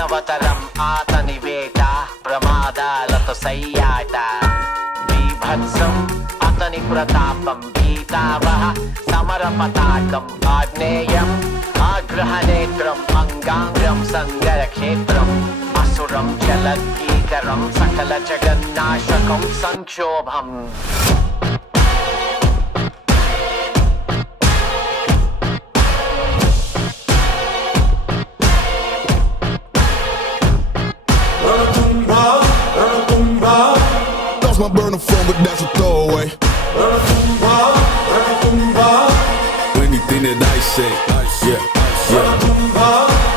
మానవతరం ఆతని వేట ప్రమాదాలతో సయ్యాట బీభత్సం అతని ప్రతాపం గీతావహ సమర పతాకం ఆగ్నేయం ఆగ్రహనేత్రం అంగాంగం సంగరక్షేత్రం అసురం జలద్గీకరం సకల జగన్నాశకం సంక్షోభం My burner phone, but that's a throwaway. Anything that I say, yeah, yeah.